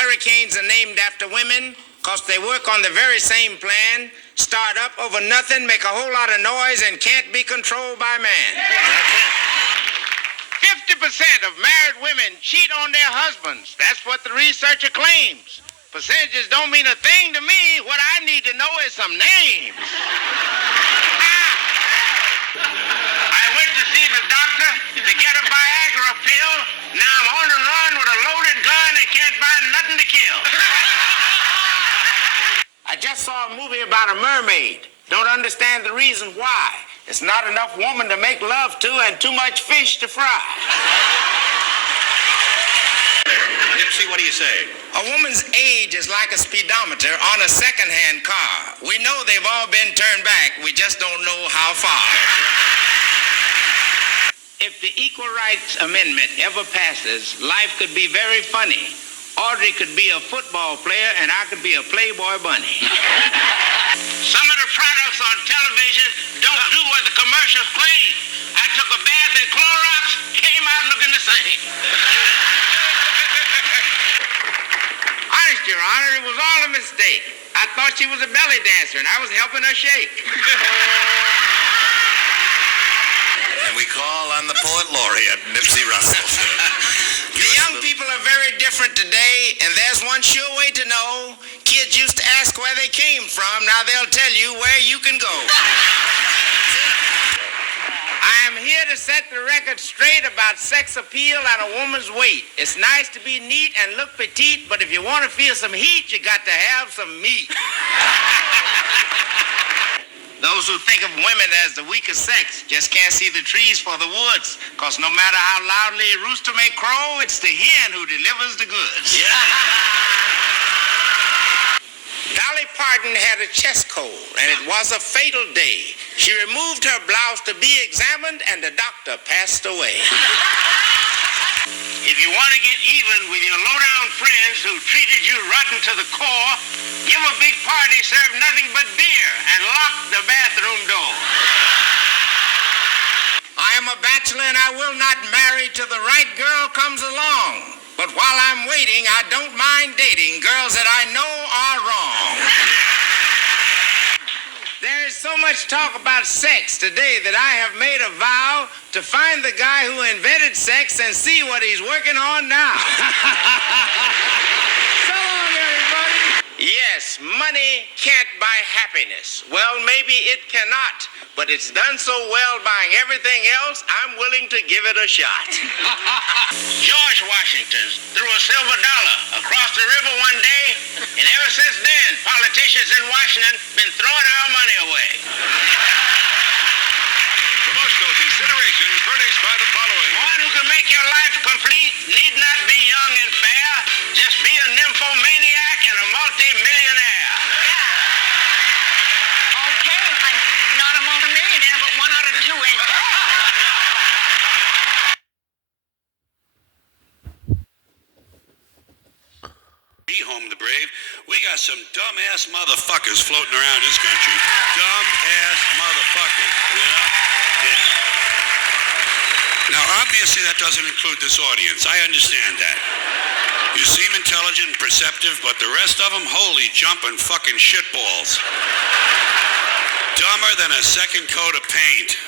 Hurricanes are named after women because they work on the very same plan, start up over nothing, make a whole lot of noise, and can't be controlled by man. 50% of married women cheat on their husbands. That's what the researcher claims. Percentages don't mean a thing to me. What I need to know is some names. I went to see the doctor to get a Viagra pill. Now I'm on the run with a loaded gun and can't find nothing to kill. I just saw a movie about a mermaid. Don't understand the reason why. It's not enough woman to make love to and too much fish to fry. Nipsey, what do you say? A woman's age is like a speedometer on a second-hand car. We know they've all been turned back. We just don't know how far. If the Equal Rights Amendment ever passes, life could be very funny. Audrey could be a football player and I could be a Playboy bunny. Some of the products on television don't do what the commercials claim. I took a bath in Clorox, came out looking the same. Honest, Your Honor, it was all a mistake. I thought she was a belly dancer and I was helping her shake. And we call on the poet laureate, Nipsey Russell. The young people are very different today, and there's one sure way to know. Kids used to ask where they came from. Now they'll tell you where you can go. I am here to set the record straight about sex appeal and a woman's weight. It's nice to be neat and look petite, but if you want to feel some heat, you got to have some meat. Those who think of women as the weaker sex just can't see the trees for the woods, because no matter how loudly a rooster may crow, it's the hen who delivers the goods. Yeah. Dolly Parton had a chest cold, and it was a fatal day. She removed her blouse to be examined, and the doctor passed away. If you want to get even with your low-down friends who treated you rotten to the core, give a big party, serve nothing but beer, and lock the bathroom door. I am a bachelor and I will not marry till the right girl comes along. But while I'm waiting, I don't mind dating girls that I know are wrong. There is so much talk about sex today that I have made a vow to find the guy who invented sex and see what he's working on now. So long, everybody. Yes, money can't buy happiness. Well, maybe it cannot, but it's done so well buying everything else, I'm willing to give it a shot. George Washington threw a silver dollar across the river one day, and ever since then, politicians in Washington been throwing our money away. Promotional consideration furnished by the following. One who can make your life complete need not be young and fair. Just be a nymphomaniac and a multi-millionaire. Okay, I'm not a multimillionaire, but 1 out of 2 ain't bad. Be home the brave. We got some dumbass motherfuckers floating around this country. Dumbass motherfuckers, you know? Yeah. Now, obviously, that doesn't include this audience. I understand that. You seem intelligent and perceptive, but the rest of them, holy jumping fucking shitballs. Dumber than a second coat of paint.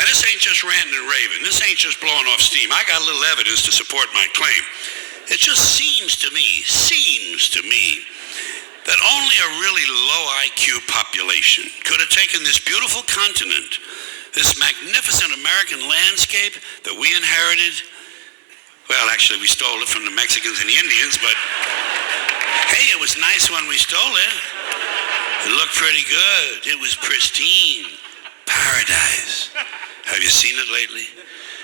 And this ain't just ranting and raving. This ain't just blowing off steam. I got a little evidence to support my claim. It just seems to me that only a really low IQ population could have taken this beautiful continent, this magnificent American landscape that we inherited. Well, actually, we stole it from the Mexicans and the Indians, but hey, it was nice when we stole it. It looked pretty good. It was pristine. Paradise. Have you seen it lately?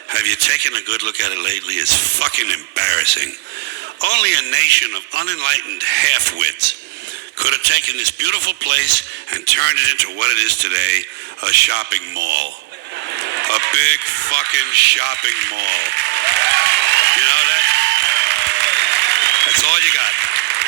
Have you taken a good look at it lately? It's fucking embarrassing. Only a nation of unenlightened half-wits could have taken this beautiful place and turned it into what it is today, a shopping mall. A big fucking shopping mall. You know that? That's all you got.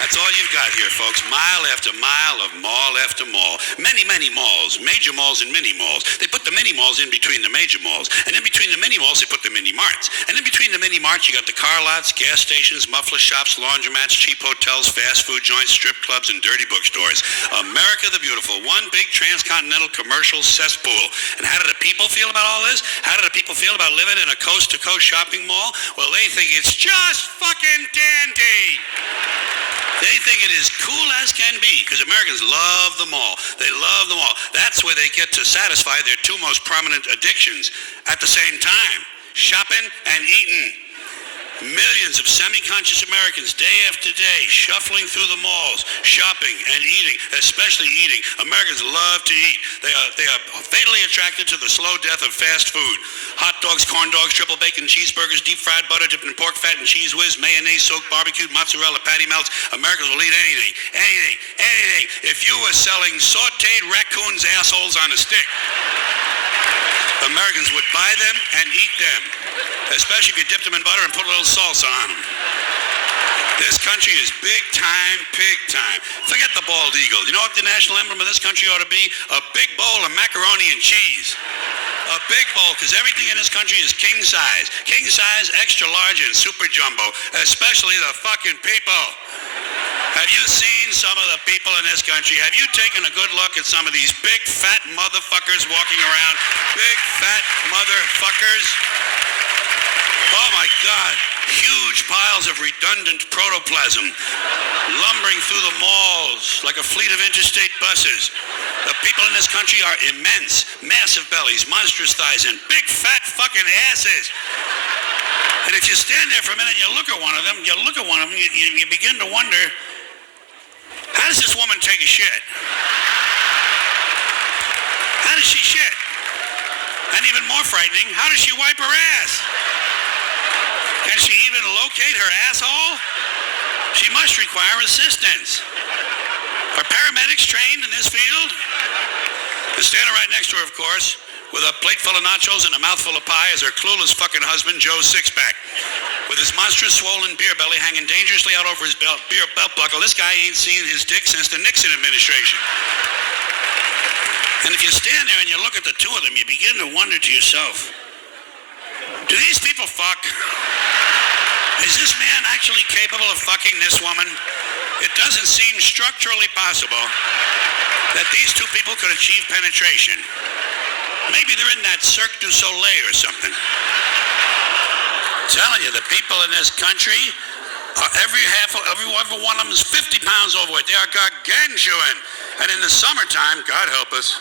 That's all you've got here, folks. Mile after mile of mall after mall. Many, many malls. Major malls and mini malls. They put the mini malls in between the major malls. And in between the mini malls, they put the mini marts. And in between the mini marts, you got the car lots, gas stations, muffler shops, laundromats, cheap hotels, fast food joints, strip clubs, and dirty bookstores. America the Beautiful. One big transcontinental commercial cesspool. And how do the people feel about all this? How do the people feel about living in a coast-to-coast shopping mall? Well, they think it's just fucking dandy. They think it is cool as can be because Americans love the mall. They love the mall. That's where they get to satisfy their two most prominent addictions at the same time, shopping and eating. Millions of semi-conscious Americans day after day shuffling through the malls, shopping and eating, especially eating. Americans love to eat. They are fatally attracted to the slow death of fast food. Hot dogs, corn dogs, triple bacon cheeseburgers, deep fried butter dipped in pork fat and cheese whiz, mayonnaise soaked barbecued mozzarella patty melts. Americans will eat anything, anything, anything. If you were selling sauteed raccoons' assholes on a stick, Americans would buy them and eat them, especially if you dipped them in butter and put a little salsa on them. This country is big time, pig time. Forget the bald eagle. You know what the national emblem of this country ought to be? A big bowl of macaroni and cheese. A big bowl, because everything in this country is king size. King size, extra large, and super jumbo, especially the fucking people. Have you seen some of the people in this country? Have you taken a good look at some of these big fat motherfuckers walking around? Big fat motherfuckers. Oh my God. Huge piles of redundant protoplasm lumbering through the malls like a fleet of interstate buses. The people in this country are immense, massive bellies, monstrous thighs, and big fat fucking asses. And if you stand there for a minute and you look at one of them, you begin to wonder, how does this woman take a shit? How does she shit? And even more frightening, how does she wipe her ass? Can she even locate her asshole? She must require assistance. Are paramedics trained in this field? And standing right next to her, of course, with a plate full of nachos and a mouthful of pie is her clueless fucking husband, Joe Sixpack. With his monstrous swollen beer belly hanging dangerously out over his belt buckle, this guy ain't seen his dick since the Nixon administration. And if you stand there and you look at the two of them, you begin to wonder to yourself, do these people fuck? Is this man actually capable of fucking this woman? It doesn't seem structurally possible that these two people could achieve penetration. Maybe they're in that Cirque du Soleil or something. I'm telling you, the people in this country, every one of them is 50 pounds overweight. They are gargantuan. And in the summertime, God help us,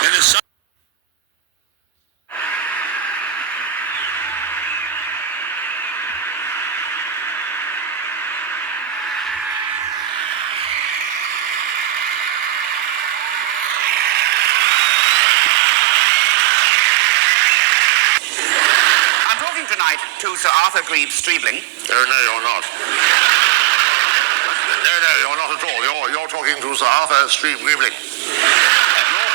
in the summer, to Sir Arthur Greaves Streebling. Oh, no, you're not. No, you're not at all. You're talking to Sir Arthur Greaves. You're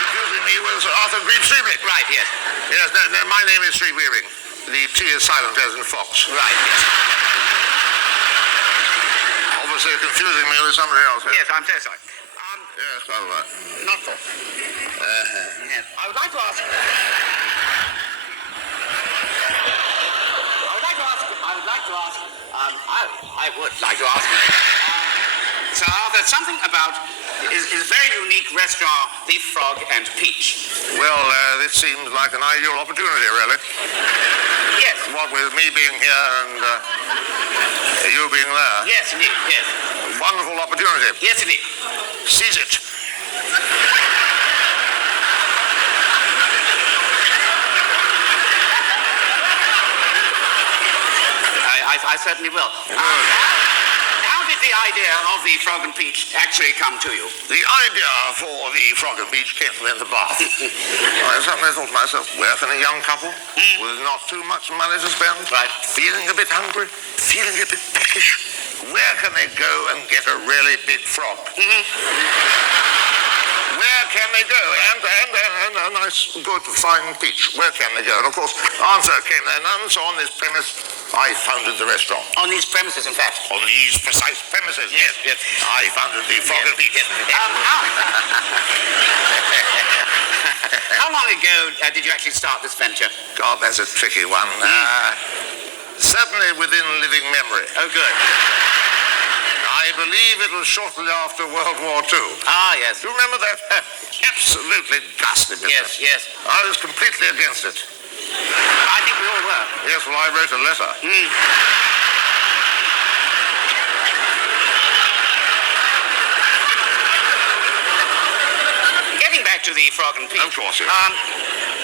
confusing me with Sir Arthur Greaves Streebling. Right, yes. Yes, no, my name is Streebling. The T is silent as in fox. Right, yes. Obviously confusing me with somebody else. Yes, I'm so sorry. Yes, quite right. Not so. Yes. I would like to ask... I would like to ask Sir Arthur something about his very unique restaurant, The Frog and Peach. Well, this seems like an ideal opportunity, really. Yes. What with me being here and you being there. Yes, indeed, yes. Wonderful opportunity. Yes, indeed. Seize it. I certainly will. How did the idea of The Frog and Peach actually come to you? The idea for The Frog and Peach came from in the bath. I suddenly thought to myself, where can a young couple with not too much money to spend, feeling a bit hungry, feeling a bit peckish, where can they go and get a really big frog? Where can they go? And a nice, good, fine peach. Where can they go? And of course, answer came then, and so on this premise, I founded the restaurant. On these premises, in fact. On these precise premises, yes. I founded the Frog and Peach. How long ago did you actually start this venture? God, that's a tricky one. Certainly within living memory. Oh, good. I believe it was shortly after World War II. Ah, yes. Do you remember that? Absolutely ghastly business. Yes. I was completely against it. I think we all were. Yes, well, I wrote a letter. Getting back to the Frog and Peach. Of course, yes.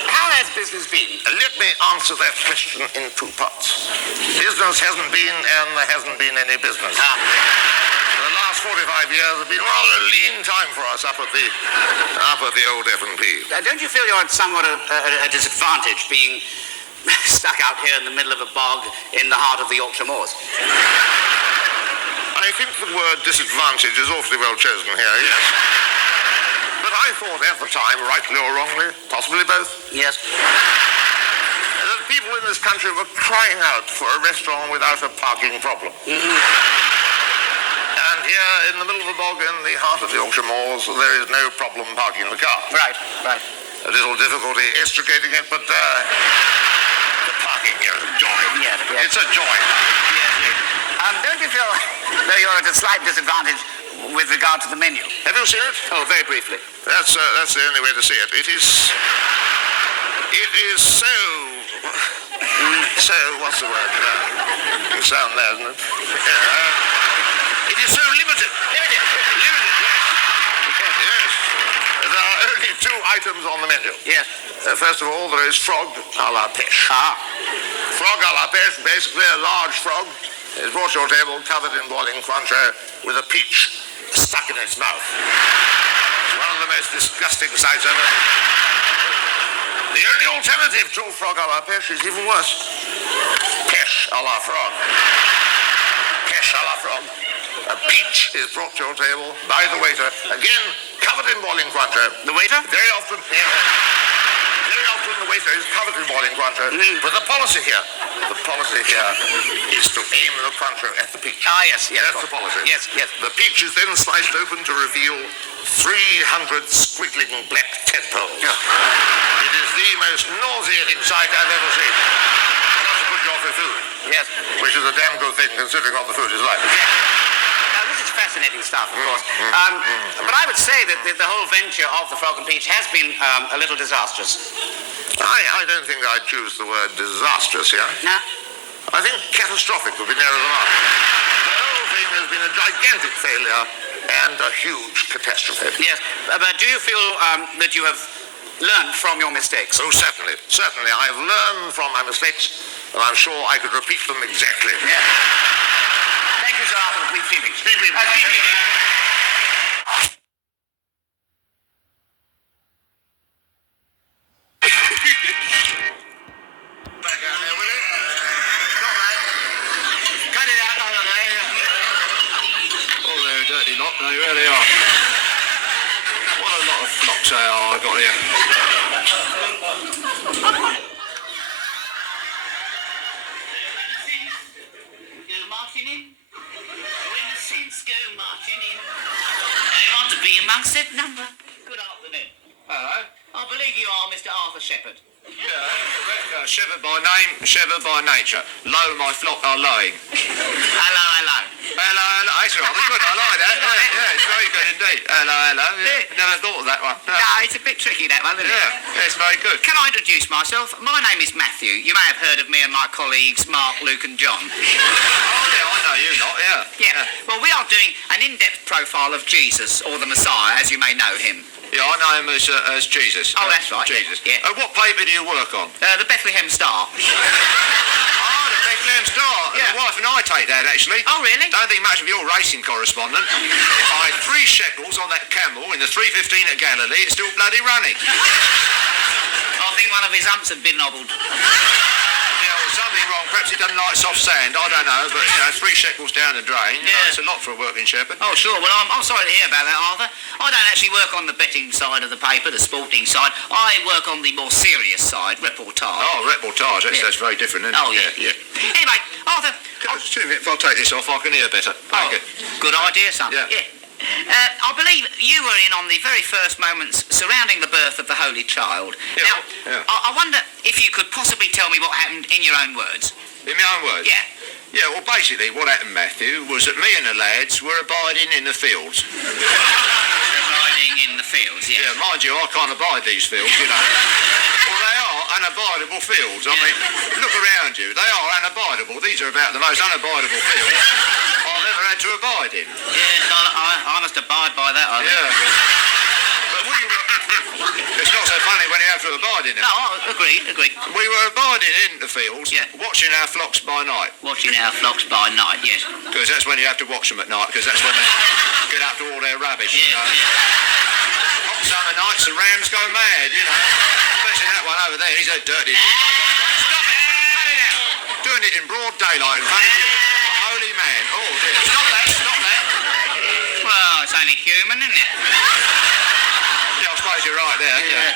How has business been? Let me answer that question in two parts. Business hasn't been, and there hasn't been any business. The last 45 years have been rather a lean time for us up at the old F&P. Don't you feel you're at somewhat a disadvantage being stuck out here in the middle of a bog in the heart of the Yorkshire Moors? I think the word disadvantage is awfully well chosen here, yes. But I thought at the time, rightly or wrongly, possibly both, Yes. that people in this country were crying out for a restaurant without a parking problem. And here in the middle of the bog in the heart of the Yorkshire Moors, there is no problem parking the car. Right. A little difficulty extricating it, but the parking here is a joy. Yes. It's a joy. Yes. Don't you feel that you're at a slight disadvantage with regard to the menu? Have you seen it? Oh, very briefly. That's the only way to see it. It is so... what's the word? You sound there, isn't it? It is so limited. Limited, yes. There are only two items on the menu. Yes. First of all, there is frog à la pêche. Frog à la pêche, basically a large frog, is brought to your table covered in boiling Cointreau with a peach stuck in its mouth. It's one of the most disgusting sights ever. The only alternative to frog à la pêche is even worse. Pêche à la frog. Pêche à la frog. A peach is brought to your table by the waiter, again covered in boiling Cointreau. The waiter? Very often the waiter is covered in boiling Cointreau. But the policy here is to aim the Cointreau at the peach. Ah, yes. That's the policy. Yes. The peach is then sliced open to reveal 300 squiggling black tadpoles. It is the most nauseating sight I've ever seen. Not to put you off your food. Yes. Which is a damn good thing considering what the food is like. This is fascinating stuff, of course. But I would say that the whole venture of the Frog and Peach has been a little disastrous. I don't think I'd choose the word disastrous here. No? I think catastrophic would be nearer the mark. The whole thing has been a gigantic failure and a huge catastrophe. Yes. But do you feel that you have learned from your mistakes? Oh, certainly. Certainly. I've learned from my mistakes, and I'm sure I could repeat them exactly. Yeah. Thank you, Sir Arthur. Please speak. Back out there, will you? Cut it out. Oh, they're a dirty lot, they really are. What a lot of flocks they are I got here. Go marching in. When the saints go marching in. I want to be amongst that number. Good afternoon. Hello. I believe you are Mr. Arthur Shepherd. Yeah, shepherd by name, shepherd by nature. Lo, my flock are lowing. Hello. Hello. That's rather good, I like that. Yeah, it's very good indeed. Hello. Yeah, never thought of that one. No, it's a bit tricky, that one, isn't it? Yeah, it's very good. Can I introduce myself? My name is Matthew. You may have heard of me and my colleagues Mark, Luke and John. Oh, yeah, I know you lot, yeah. Yeah. Well, we are doing an in-depth profile of Jesus, or the Messiah, as you may know him. Yeah, I know him as Jesus. Oh, that's right. Jesus. Yeah. What paper do you work on? The Bethlehem Star. Oh, the Bethlehem Star. Yeah. My wife and I take that, actually. Oh, really? Don't think much of your racing correspondent. I had 3 shekels on that camel in the 3:15 at Galilee. It's still bloody running. I think one of his humps had been nobbled. Yeah, well, something wrong perhaps he doesn't like soft sand. I don't know, but, 3 shekels down the drain. Yeah. It's a lot for a working shepherd. Oh, sure. Well, I'm sorry to hear about that, Arthur. I don't actually work on the betting side of the paper, the sporting side. I work on the more serious side, reportage. Oh, reportage. That's very different, isn't it? Oh, yeah. Anyway, Arthur... Excuse me, if I take this off, I can hear better. Thank you. Good idea, son. Yeah. I believe you were in on the very first moments surrounding the birth of the Holy Child. Yeah, Now, yeah. I wonder if you could possibly tell me what happened in your own words. In my own words? Yeah. Yeah, well, basically, what happened, Matthew, was that me and the lads were abiding in the fields. Riding in the fields, Yeah, mind you, I can't abide these fields, Well, they are unabidable fields. I mean, look around you. They are unabidable. These are about the most unabidable fields I've ever had to abide in. Yes, I must abide by that, I think. Yeah. But we were... It's not so funny when you have to abide in them. No, agreed. We were abiding in the fields, Yeah. watching our flocks by night. Watching our flocks by night, yes. Because that's when you have to watch them at night, because that's when they get up to all their rubbish, Yeah. Hot summer nights, the rams go mad, Especially that one over there, he's a dirty... Stop it! Cut it out! Doing it in broad daylight in front of you. Holy man. Oh, dear. Stop that. Well, it's only human, isn't it? Yeah, I suppose you're right there. Yeah.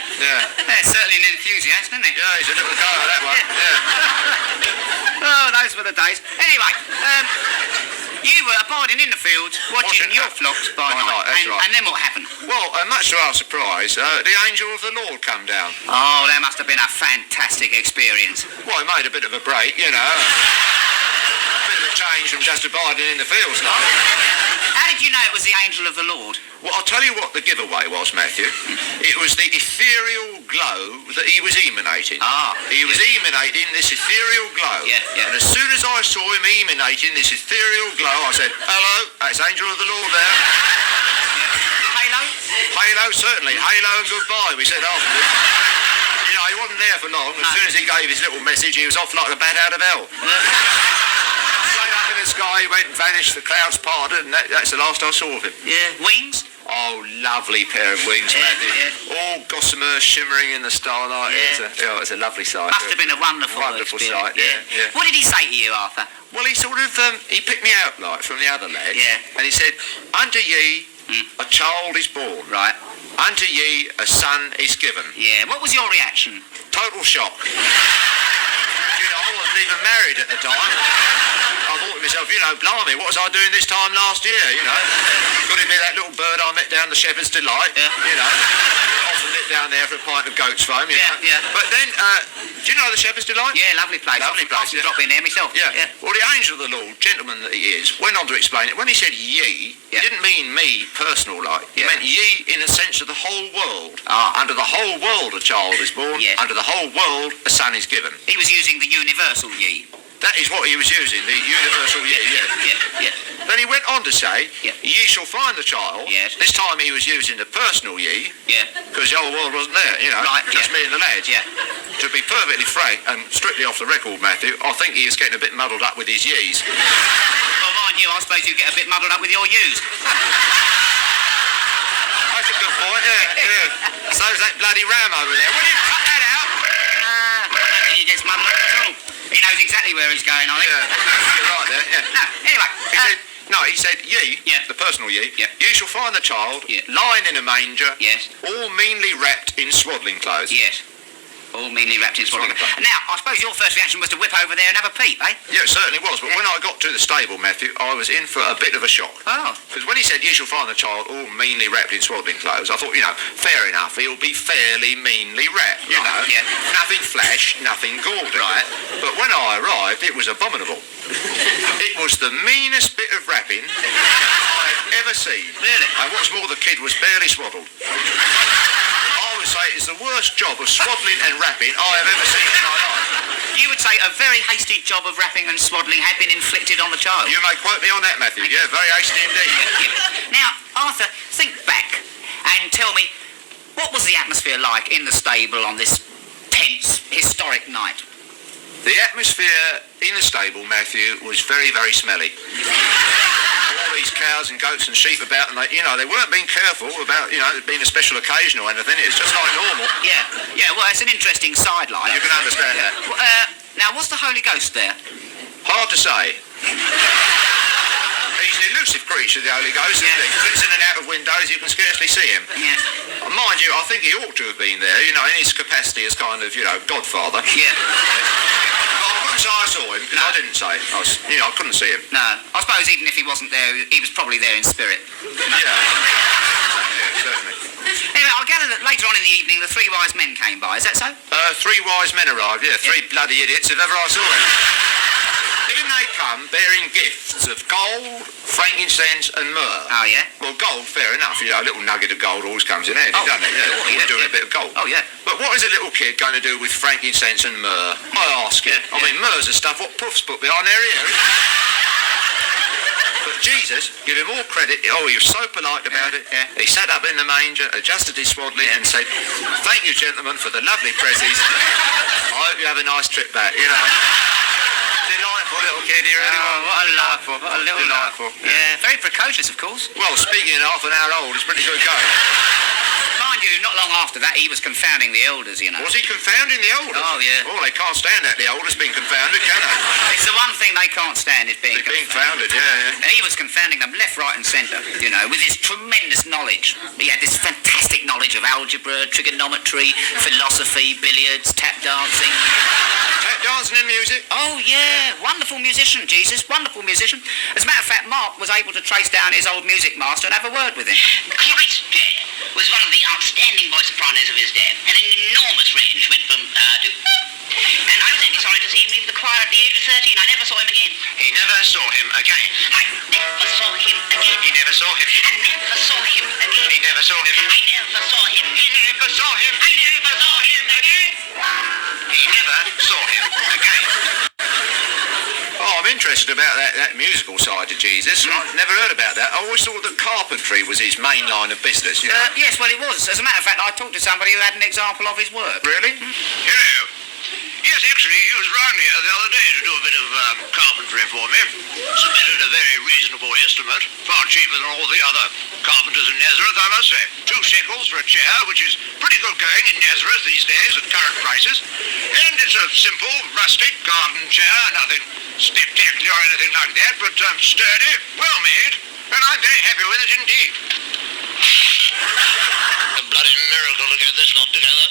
It's certainly an enthusiast, isn't it? Yeah, he's a little guy, that one. Yeah. Oh, those were the days. Anyway, you were abiding in the fields, watching Watching your our- flocks by by night. night, that's right. And then what happened? Well, much to our surprise, the angel of the Lord come down. Oh, that must have been a fantastic experience. Well, it made a bit of a break, A bit of a change from just abiding in the fields, How did you know it was the angel of the Lord? Well, I'll tell you what the giveaway was, Matthew. It was the ethereal glow that he was emanating. Ah. He was emanating this ethereal glow. Yeah. And as soon as I saw him emanating this ethereal glow, I said, hello, that's angel of the Lord there. Halo? Halo, certainly. Halo and goodbye, we said afterwards. He wasn't there for long. As soon as he gave his little message, he was off like a bat out of hell. Straight up in the sky, he went and vanished, the clouds parted, and that's the last I saw of him. Yeah. Wings? Oh, lovely pair of wings, Matthew. All gossamer shimmering in the starlight. Yeah. It's a lovely sight. Must have been a wonderful sight, experience. yeah. What did he say to you, Arthur? Well, he sort of, he picked me out, like, from the other lads. Yeah. And he said, unto ye a child is born. Right. Unto ye a son is given. Yeah. What was your reaction? Total shock. I wasn't even married at the time. I thought to myself, blimey, what was I doing this time last year, Could it be that little bird I met down the Shepherd's Delight? Yeah. Often lit down there for a pint of goat's foam, Yeah. But then, do you know the Shepherd's Delight? Yeah, lovely place. Lovely place, I'll drop in there myself. Yeah. Well, the angel of the Lord, gentleman that he is, went on to explain it. When he said ye, he didn't mean me, personal like. He meant ye in the sense of the whole world. Ah. Under the whole world a child is born. Yes. Under the whole world a son is given. He was using the universal ye. That is what he was using, the universal ye, Yeah. Then he went on to say, Yeah. ye shall find the child. Yes. This time he was using the personal ye, Yeah. because the whole world wasn't there, Right, just yeah. me and the lads. Yeah. To be perfectly frank, and strictly off the record, Matthew, I think he is getting a bit muddled up with his ye's. Well, mind you, I suppose you get a bit muddled up with your use. That's a good point, yeah. So's that bloody ram over there. Will you cut that out? I don't think he gets muddled up at all. He knows exactly where he's going, I think. Yeah, you're right there, yeah. No, anyway. He said, ye, Yeah. the personal ye, Yeah. ye shall find the child Yeah. lying in a manger, Yes. all meanly wrapped in swaddling clothes. Yes. All meanly wrapped in swaddling. Swaddling. Now, I suppose your first reaction was to whip over there and have a peep, eh? Yeah, it certainly was, but when I got to the stable, Matthew, I was in for a bit of a shock. Oh. Because when he said, ye shall find the child all meanly wrapped in swaddling clothes, I thought, fair enough, he'll be fairly meanly wrapped, Right, yeah. Nothing flash, nothing gaudy. Right. But when I arrived, it was abominable. It was the meanest bit of wrapping I've ever seen. Really? And what's more, the kid was barely swaddled. I would say it's the worst job of swaddling and wrapping I have ever seen in my life. You would say a very hasty job of wrapping and swaddling had been inflicted on the child. You may quote me on that, Matthew. Yeah, very hasty indeed. Yeah. Now, Arthur, think back and tell me, what was the atmosphere like in the stable on this tense, historic night? The atmosphere in the stable, Matthew, was very, very smelly. All these cows and goats and sheep about, and they weren't being careful about, it being a special occasion or anything. It was just like normal. Yeah, well, it's an interesting sideline. You can understand that. Now, was the Holy Ghost there? Hard to say. He's an elusive creature, the Holy Ghost, isn't he? Flips in and out of windows, you can scarcely see him. Yeah. Mind you, I think he ought to have been there, you know, in his capacity as kind of, you know, godfather. Yeah. But I couldn't say I saw him, because No. I didn't say. I couldn't see him. No. I suppose even if he wasn't there, he was probably there in spirit. Yeah. Yeah, certainly. Anyway, I gather that later on in the evening, the three wise men came by. Is that so? Three wise men arrived, three bloody idiots if ever I saw them. In they come bearing gifts of gold, frankincense and myrrh. Oh, yeah? Well, gold, fair enough. You know, a little nugget of gold always comes in handy, Oh, doesn't it? Yeah, oh, always yeah, doing yeah. a bit of gold. Oh, yeah. But what is a little kid going to do with frankincense and myrrh? I ask you. I mean, myrrh's the stuff what puffs put behind their ear. But Jesus, give him all credit. Oh, he was so polite about it. Yeah. He sat up in the manger, adjusted his swaddling and said, "Thank you, gentlemen, for the lovely prezzies. I hope you have a nice trip back," you know. Delightful little kid here, anyway. Oh, what a delightful. What a little Delightful. Yeah, very precocious, of course. Well, speaking of half an hour old, it's pretty good going. Mind you, not long after that, he was confounding the elders, you know. Was he confounding the elders? Oh, yeah. Oh, they can't stand that. The elders being confounded, can they? It's the one thing they can't stand is being Being confounded, yeah. And he was confounding them left, right and centre, you know, with his tremendous knowledge. He had this fantastic knowledge of algebra, trigonometry, philosophy, billiards, tap dancing. Tap dancing and music. Oh, yeah. Wonderful musician, Jesus. Wonderful musician. As a matter of fact, Mark was able to trace down his old music master and have a word with him. Clyde Jay was one of the outstanding voice sopranos of his day. Had an enormous range, went from to... And I was only sorry to see him leave the choir at the age of 13. I never saw him again. He never saw him again. I never saw him again. He never saw him. I never saw him again. He never saw him. I never saw him. He never saw him. I never saw him again. He never saw him again. Oh, I'm interested about that musical side to Jesus. I've never heard about that. I always thought that carpentry was his main line of business. You know? Yes, well, it was. As a matter of fact, I talked to somebody who had an example of his work. Really? Hello. Yes, actually, he was round here the other day to do a bit of carpentry for me. Submitted a very reasonable estimate, far cheaper than all the other carpenters in Nazareth, I must say. 2 shekels for a chair, which is pretty good going in Nazareth these days at current prices. And it's a simple, rustic garden chair, nothing spectacular or anything like that, but sturdy, well made, and I'm very happy with it indeed. A bloody miracle to get this lot together.